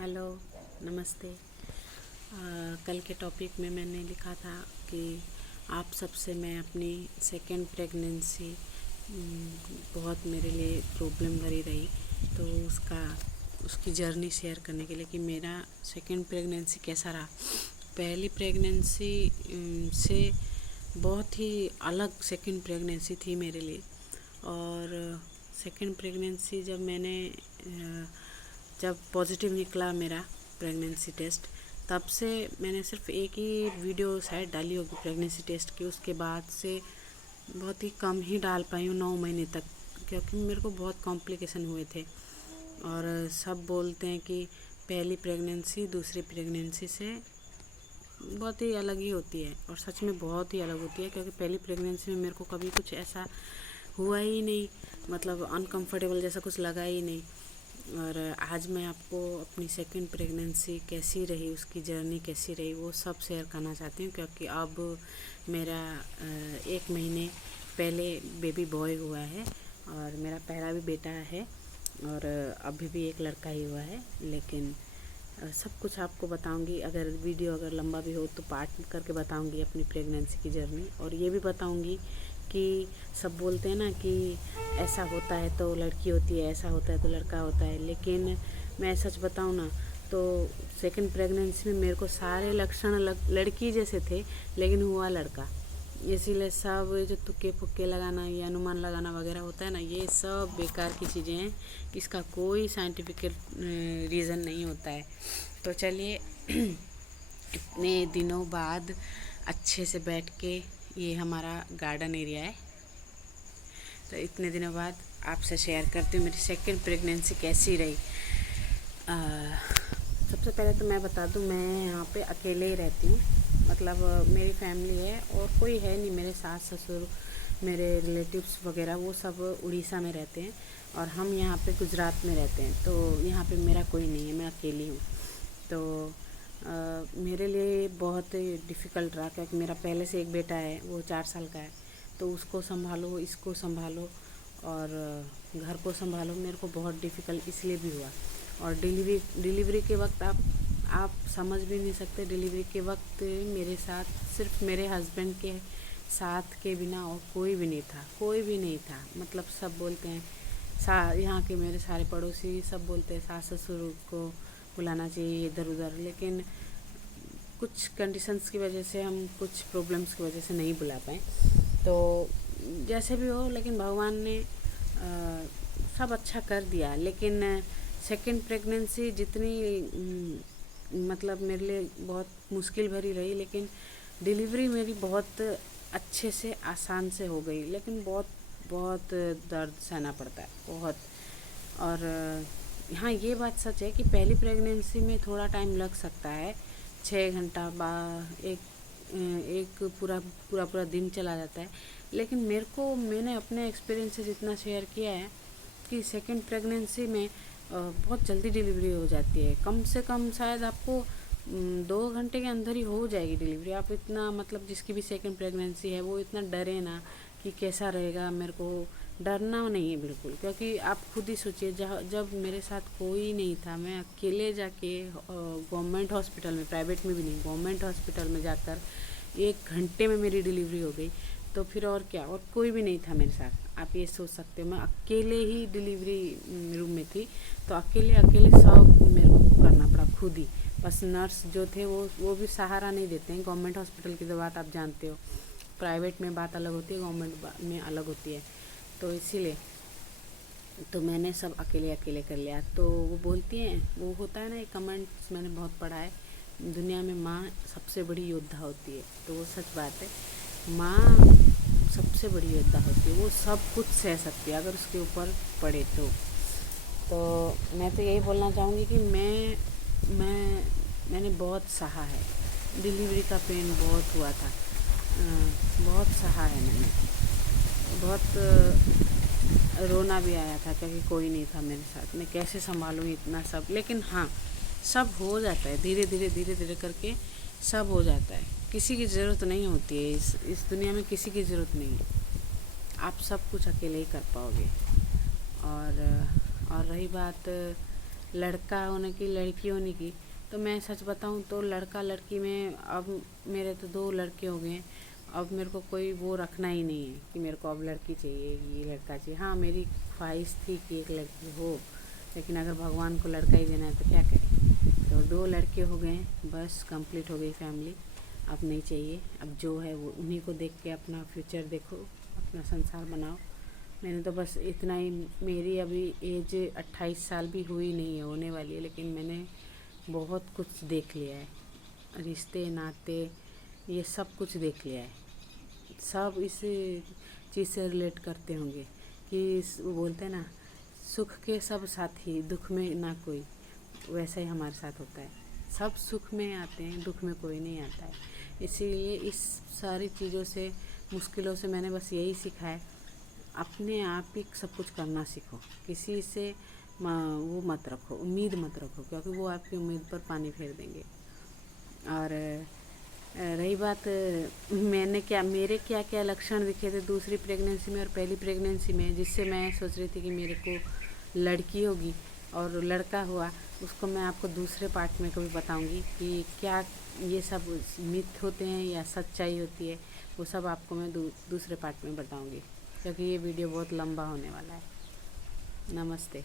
Hello, नमस्ते। कल के टॉपिक में मैंने लिखा था कि आप सबसे मैं अपनी सेकेंड प्रेगनेंसी बहुत मेरे लिए प्रॉब्लम भरी रही, तो उसकी जर्नी शेयर करने के लिए कि मेरा सेकेंड प्रेगनेंसी कैसा रहा। पहली प्रेगनेंसी से बहुत ही अलग सेकेंड प्रेगनेंसी थी मेरे लिए। और सेकेंड प्रेगनेंसी जब पॉजिटिव निकला मेरा प्रेगनेंसी टेस्ट, तब से मैंने सिर्फ एक ही वीडियो शायद डाली होगी प्रेगनेंसी टेस्ट की। उसके बाद से बहुत ही कम ही डाल पाई हूँ 9 महीने तक, क्योंकि मेरे को बहुत कॉम्प्लिकेशन हुए थे। और सब बोलते हैं कि पहली प्रेगनेंसी दूसरी प्रेगनेंसी से बहुत ही अलग ही होती है, और सच में बहुत ही अलग होती है, क्योंकि पहली प्रेगनेंसी में मेरे को कभी कुछ ऐसा हुआ ही नहीं, मतलब अनकंफर्टेबल जैसा कुछ लगा ही नहीं। और आज मैं आपको अपनी सेकंड प्रेगनेंसी कैसी रही, उसकी जर्नी कैसी रही, वो सब शेयर करना चाहती हूँ। क्योंकि अब मेरा 1 महीने पहले बेबी बॉय हुआ है, और मेरा पहला भी बेटा है, और अभी भी एक लड़का ही हुआ है। लेकिन सब कुछ आपको बताऊंगी। अगर वीडियो लंबा भी हो तो पार्ट करके बताऊंगी अपनी प्रेगनेंसी की जर्नी। और ये भी बताऊंगी कि सब बोलते हैं ना कि ऐसा होता है तो लड़की होती है, ऐसा होता है तो लड़का होता है। लेकिन मैं सच बताऊं ना, तो सेकंड प्रेगनेंसी में मेरे को सारे लक्षण लड़की जैसे थे, लेकिन हुआ लड़का। इसीलिए सब जो तुक्के फुक्के लगाना, ये अनुमान लगाना वगैरह होता है ना, ये सब बेकार की चीज़ें हैं। इसका कोई साइंटिफिक रीज़न नहीं होता है। तो चलिए इतने दिनों बाद अच्छे से बैठ के, ये हमारा गार्डन एरिया है, तो इतने दिनों बाद आपसे शेयर करती हूँ मेरी सेकंड प्रेगनेंसी कैसी रही। सबसे पहले तो मैं बता दूँ, मैं यहाँ पे अकेले ही रहती हूँ। मतलब मेरी फैमिली है और कोई है नहीं, मेरे सास ससुर, मेरे रिलेटिव्स वगैरह वो सब उड़ीसा में रहते हैं, और हम यहाँ पे गुजरात में रहते हैं। तो यहाँ पे मेरा कोई नहीं है, मैं अकेली हूँ। तो मेरे लिए बहुत डिफ़िकल्ट रहा, क्योंकि मेरा पहले से एक बेटा है, वो 4 साल का है। तो उसको संभालो, इसको संभालो, और घर को संभालो। मेरे को बहुत डिफ़िकल्ट इसलिए भी हुआ। और डिलीवरी के वक्त आप समझ भी नहीं सकते। डिलीवरी के वक्त मेरे साथ सिर्फ मेरे हस्बैंड के साथ के बिना और कोई भी नहीं था, कोई भी नहीं था। मतलब सब बोलते हैं, यहाँ के मेरे सारे पड़ोसी सब बोलते हैं सास ससुर को बुलाना चाहिए इधर उधर, लेकिन कुछ कंडीशंस की वजह से, हम कुछ प्रॉब्लम्स की वजह से नहीं बुला पाए। तो जैसे भी हो, लेकिन भगवान ने सब अच्छा कर दिया। लेकिन सेकंड प्रेगनेंसी जितनी मतलब मेरे लिए बहुत मुश्किल भरी रही, लेकिन डिलीवरी मेरी बहुत अच्छे से आसान से हो गई। लेकिन बहुत बहुत दर्द सहना पड़ता है, बहुत। और हाँ, ये बात सच है कि पहली प्रेगनेंसी में थोड़ा टाइम लग सकता है, 6 घंटा एक पूरा दिन चला जाता है। लेकिन मैंने अपने एक्सपीरियंस से जितना शेयर किया है कि सेकंड प्रेगनेंसी में बहुत जल्दी डिलीवरी हो जाती है। कम से कम शायद आपको 2 घंटे के अंदर ही हो जाएगी डिलीवरी। आप इतना, मतलब जिसकी भी सेकंड प्रेगनेंसी है वो इतना डरे ना कि कैसा रहेगा। मेरे को डरना नहीं है बिल्कुल, क्योंकि आप खुद ही सोचिए, जब मेरे साथ कोई नहीं था, मैं अकेले जाके गवर्नमेंट हॉस्पिटल में, प्राइवेट में भी नहीं, गवर्नमेंट हॉस्पिटल में जाकर 1 घंटे में मेरी डिलीवरी हो गई। तो फिर और क्या, और कोई भी नहीं था मेरे साथ। आप ये सोच सकते हो, मैं अकेले ही डिलीवरी रूम में थी। तो अकेले सब मेरे को करना पड़ा खुद ही। बस नर्स जो थे वो भी सहारा नहीं देते हैं। गवर्नमेंट हॉस्पिटल की तो बात आप जानते हो, प्राइवेट में बात अलग होती है, गवर्नमेंट में अलग होती है। तो इसीलिए तो मैंने सब अकेले कर लिया। तो वो बोलती हैं, वो होता है ना, एक कमेंट्स मैंने बहुत पढ़ा है, दुनिया में माँ सबसे बड़ी योद्धा होती है। तो वो सच बात है, माँ सबसे बड़ी योद्धा होती है। वो सब कुछ सह सकती है अगर उसके ऊपर पड़े तो मैं तो यही बोलना चाहूँगी कि मैंने बहुत सहा है। डिलीवरी का पेन बहुत हुआ था, बहुत सहा है मैंने। बहुत रोना भी आया था, क्योंकि कोई नहीं था मेरे साथ, मैं कैसे संभालूँ इतना सब। लेकिन हाँ, सब हो जाता है, धीरे धीरे करके सब हो जाता है। किसी की ज़रूरत नहीं होती है, इस दुनिया में किसी की ज़रूरत नहीं है। आप सब कुछ अकेले ही कर पाओगे। और रही बात लड़का होने की लड़की होने की। तो मैं सच बताऊं तो लड़का लड़की में अब मेरे तो 2 लड़के हो गए। अब मेरे को कोई वो रखना ही नहीं है कि मेरे को अब लड़की चाहिए, ये लड़का चाहिए। हाँ, मेरी ख्वाहिश थी कि एक लड़की हो, लेकिन अगर भगवान को लड़का ही देना है तो क्या करें। तो 2 लड़के हो गए, बस कंप्लीट हो गई फैमिली। अब नहीं चाहिए, अब जो है वो उन्हीं को देख के अपना फ्यूचर देखो, अपना संसार बनाओ। मैंने तो बस इतना ही, मेरी अभी एज 28 साल भी हुई नहीं है, होने वाली है, लेकिन मैंने बहुत कुछ देख लिया है। रिश्ते नाते ये सब कुछ देख लिया है। सब इस चीज़ से रिलेट करते होंगे कि वो बोलते हैं ना, सुख के सब साथी दुख में ना कोई। वैसा ही हमारे साथ होता है, सब सुख में आते हैं, दुख में कोई नहीं आता है। इसीलिए इस सारी चीज़ों से, मुश्किलों से मैंने बस यही सीखा है, अपने आप ही सब कुछ करना सीखो। किसी से वो मत रखो, उम्मीद मत रखो, क्योंकि वो आपकी उम्मीद पर पानी फेर देंगे। और रही बात मैंने क्या, मेरे क्या क्या लक्षण दिखे थे दूसरी प्रेगनेंसी में और पहली प्रेगनेंसी में, जिससे मैं सोच रही थी कि मेरे को लड़की होगी और लड़का हुआ, उसको मैं आपको दूसरे पार्ट में कभी बताऊंगी कि क्या ये सब मिथ होते हैं या सच्चाई होती है। वो सब आपको मैं दूसरे पार्ट में बताऊंगी, क्योंकि ये वीडियो बहुत लंबा होने वाला है। नमस्ते।